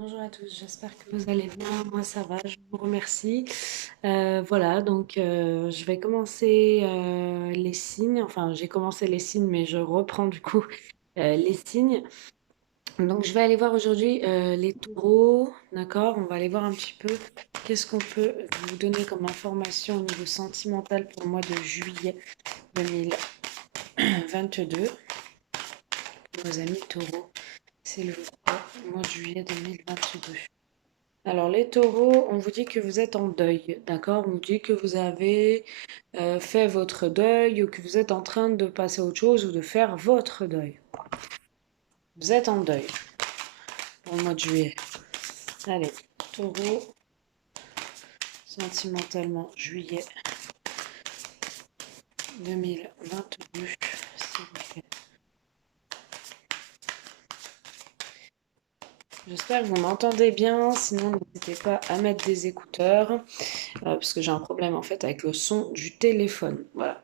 Bonjour à tous, j'espère que vous allez bien. Moi, ça va, je vous remercie. Voilà, donc je vais commencer les signes. Enfin, j'ai commencé les signes, mais je reprends du coup les signes. Donc, je vais aller voir aujourd'hui les taureaux, d'accord? On va aller voir un petit peu qu'est-ce qu'on peut vous donner comme information au niveau sentimental pour le mois de juillet 2022. Pour nos amis taureaux, c'est le mois de juillet 2022. Alors, les taureaux, on vous dit que vous êtes en deuil, d'accord? On vous dit que vous avez fait votre deuil ou que vous êtes en train de passer à autre chose ou de faire votre deuil. Vous êtes en deuil pour le mois de juillet. Allez, taureau, sentimentalement, juillet 2022, s'il vous plaît. J'espère que vous m'entendez bien, sinon n'hésitez pas à mettre des écouteurs, parce que j'ai un problème en fait avec le son du téléphone. Voilà.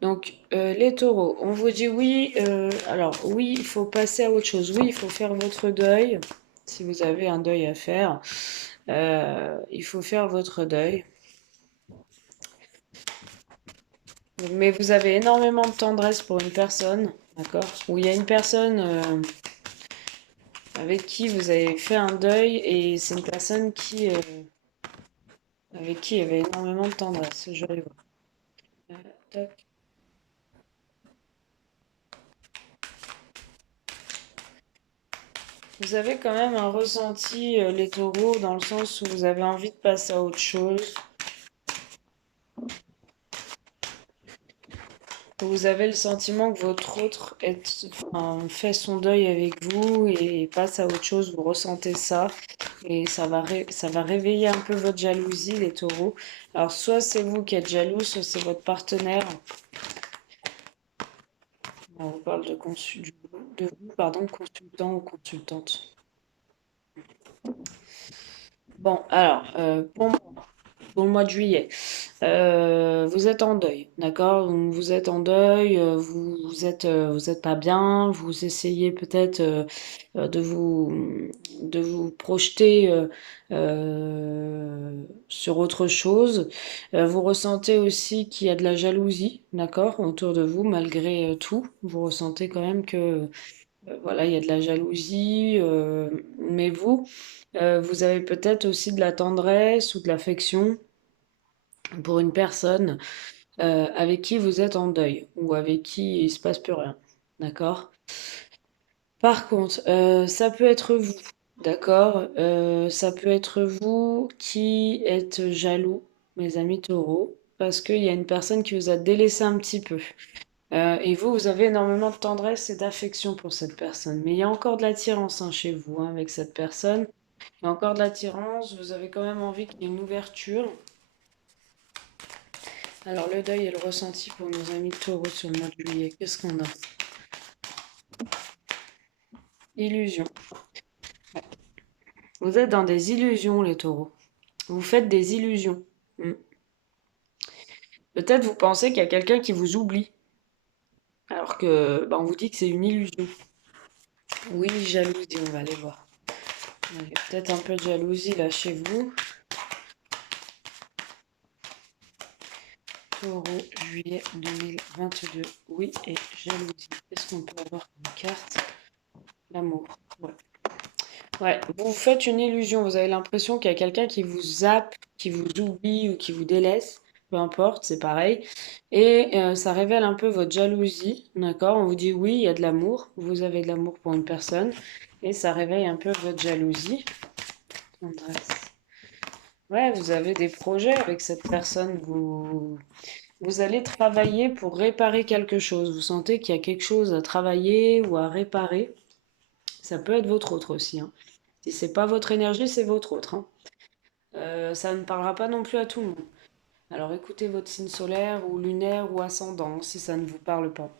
Donc, les taureaux, on vous dit oui, alors oui, il faut passer à autre chose. Oui, il faut faire votre deuil. Si vous avez un deuil à faire, il faut faire votre deuil. Mais vous avez énormément de tendresse pour une personne, d'accord? Ou il y a une personne avec qui vous avez fait un deuil et c'est une personne avec qui il y avait énormément de tendresse. Je vais voir. Tac. Vous avez quand même un ressenti, les taureaux, dans le sens où vous avez envie de passer à autre chose. Vous avez le sentiment que votre autre enfin, fait son deuil avec vous et passe à autre chose, vous ressentez ça et ça va réveiller un peu votre jalousie, les taureaux. Alors, soit c'est vous qui êtes jaloux, soit c'est votre partenaire. On vous parle de vous, pardon, consultant ou consultante. Bon, alors, pour le mois de juillet. Vous êtes en deuil, d'accord? Donc, vous êtes en deuil, vous êtes pas bien, vous essayez peut-être de vous projeter sur autre chose. Vous ressentez aussi qu'il y a de la jalousie, d'accord, autour de vous, malgré tout. Vous ressentez quand même que voilà, il y a de la jalousie, mais vous, vous avez peut-être aussi de la tendresse ou de l'affection pour une personne avec qui vous êtes en deuil ou avec qui il se passe plus rien. D'accord? Par contre, ça peut être vous. D'accord? Ça peut être vous qui êtes jaloux, mes amis taureaux, parce qu'il y a une personne qui vous a délaissé un petit peu. Et vous, vous avez énormément de tendresse et d'affection pour cette personne. Mais il y a encore de l'attirance hein, chez vous hein, avec cette personne. Il y a encore de l'attirance. Vous avez quand même envie qu'il y ait une ouverture. Alors, le deuil et le ressenti pour nos amis taureaux sur le mois de juillet, qu'est-ce qu'on a? Illusion. Vous êtes dans des illusions, les taureaux. Vous faites des illusions. Hmm. Peut-être vous pensez qu'il y a quelqu'un qui vous oublie, alors que bah, on vous dit que c'est une illusion. Oui, jalousie, on va aller voir. Il y a peut-être un peu de jalousie là chez vous. Taureau, juillet 2022. Oui, et jalousie. Qu'est-ce qu'on peut avoir comme carte? L'amour. Ouais. Ouais, vous faites une illusion. Vous avez l'impression qu'il y a quelqu'un qui vous zappe, qui vous oublie ou qui vous délaisse. Peu importe, c'est pareil. Et ça révèle un peu votre jalousie, d'accord? On vous dit oui, il y a de l'amour. Vous avez de l'amour pour une personne. Et ça réveille un peu votre jalousie. Tendresse. Ouais, vous avez des projets avec cette personne. Vous allez travailler pour réparer quelque chose. Vous sentez qu'il y a quelque chose à travailler ou à réparer. Ça peut être votre autre aussi, hein. Si c'est pas votre énergie, c'est votre autre, hein. Ça ne parlera pas non plus à tout le monde. Alors écoutez votre signe solaire ou lunaire ou ascendant si ça ne vous parle pas.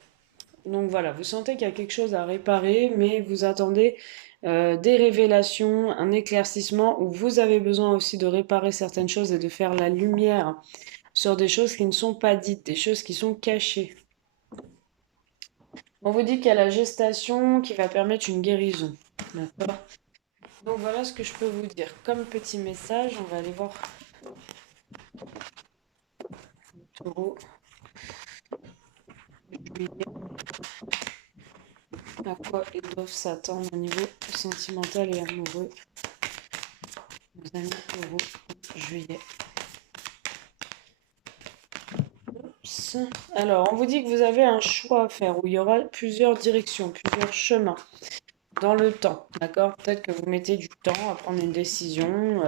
Donc voilà, vous sentez qu'il y a quelque chose à réparer, mais vous attendez des révélations, un éclaircissement où vous avez besoin aussi de réparer certaines choses et de faire la lumière sur des choses qui ne sont pas dites, des choses qui sont cachées. On vous dit qu'il y a la gestation qui va permettre une guérison. D'accord? Donc voilà ce que je peux vous dire. Comme petit message, on va aller voir le taureau, juillet, à quoi ils doivent s'attendre au niveau sentimental et amoureux. Nos amis taureau, juillet. Oups. Alors, on vous dit que vous avez un choix à faire où il y aura plusieurs directions, plusieurs chemins dans le temps, d'accord? Peut-être que vous mettez du temps à prendre une décision,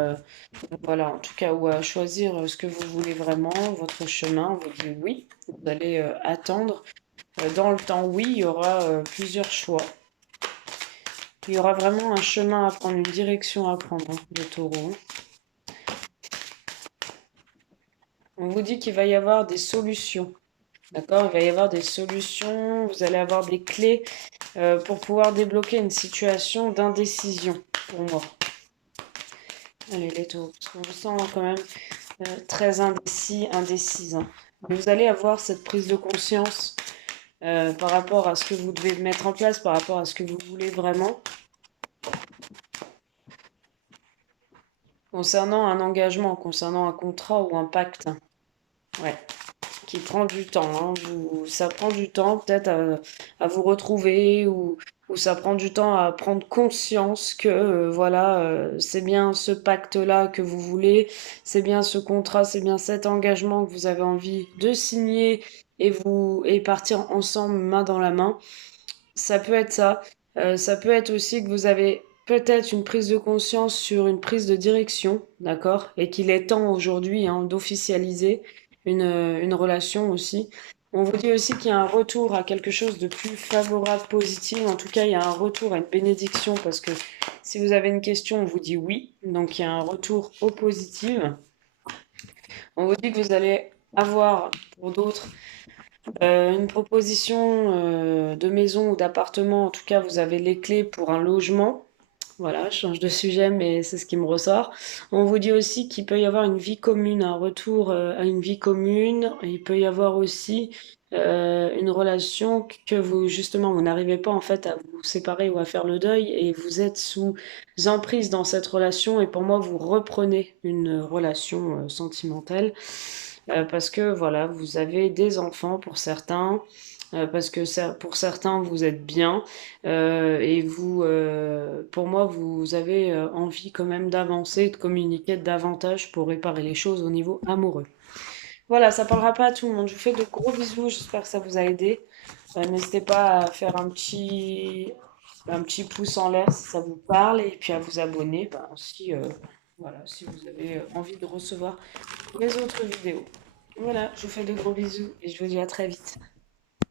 voilà, en tout cas, ou à choisir ce que vous voulez vraiment, votre chemin. On vous dit oui, vous allez attendre. Dans le temps, oui, il y aura plusieurs choix. Il y aura vraiment un chemin à prendre, une direction à prendre, hein, le taureau. On vous dit qu'il va y avoir des solutions. D'accord? Il va y avoir des solutions, vous allez avoir des clés pour pouvoir débloquer une situation d'indécision pour moi. Allez, les taureaux, parce qu'on vous sent quand même très indécis, indécise, hein. Mais vous allez avoir cette prise de conscience par rapport à ce que vous devez mettre en place, par rapport à ce que vous voulez vraiment. Concernant un engagement, concernant un contrat ou un pacte. Ouais, qui prend du temps, hein. Ça prend du temps peut-être à vous retrouver ou ça prend du temps à prendre conscience que voilà, c'est bien ce pacte-là que vous voulez, c'est bien ce contrat, c'est bien cet engagement que vous avez envie de signer et partir ensemble main dans la main. Ça peut être ça. Ça peut être aussi que vous avez peut-être une prise de conscience sur une prise de direction, d'accord? Et qu'il est temps aujourd'hui hein, d'officialiser une relation aussi. On vous dit aussi qu'il y a un retour à quelque chose de plus favorable, positif. En tout cas, il y a un retour à une bénédiction parce que si vous avez une question, on vous dit oui. Donc, il y a un retour au positif. On vous dit que vous allez avoir pour d'autres une proposition de maison ou d'appartement, en tout cas, vous avez les clés pour un logement. Voilà, je change de sujet, mais c'est ce qui me ressort. On vous dit aussi qu'il peut y avoir une vie commune, un retour à une vie commune. Il peut y avoir aussi une relation que vous, justement, vous n'arrivez pas en fait à vous séparer ou à faire le deuil et vous êtes sous emprise dans cette relation et pour moi, vous reprenez une relation sentimentale. Parce que voilà, vous avez des enfants pour certains, parce que pour certains vous êtes bien, et vous, pour moi, vous avez envie quand même d'avancer, de communiquer davantage pour réparer les choses au niveau amoureux. Voilà, ça parlera pas à tout le monde. Je vous fais de gros bisous, j'espère que ça vous a aidé. N'hésitez pas à faire un petit pouce en l'air si ça vous parle et puis à vous abonner ben, si, voilà, si vous avez envie de recevoir les autres vidéos. Voilà, je vous fais de gros bisous et je vous dis à très vite.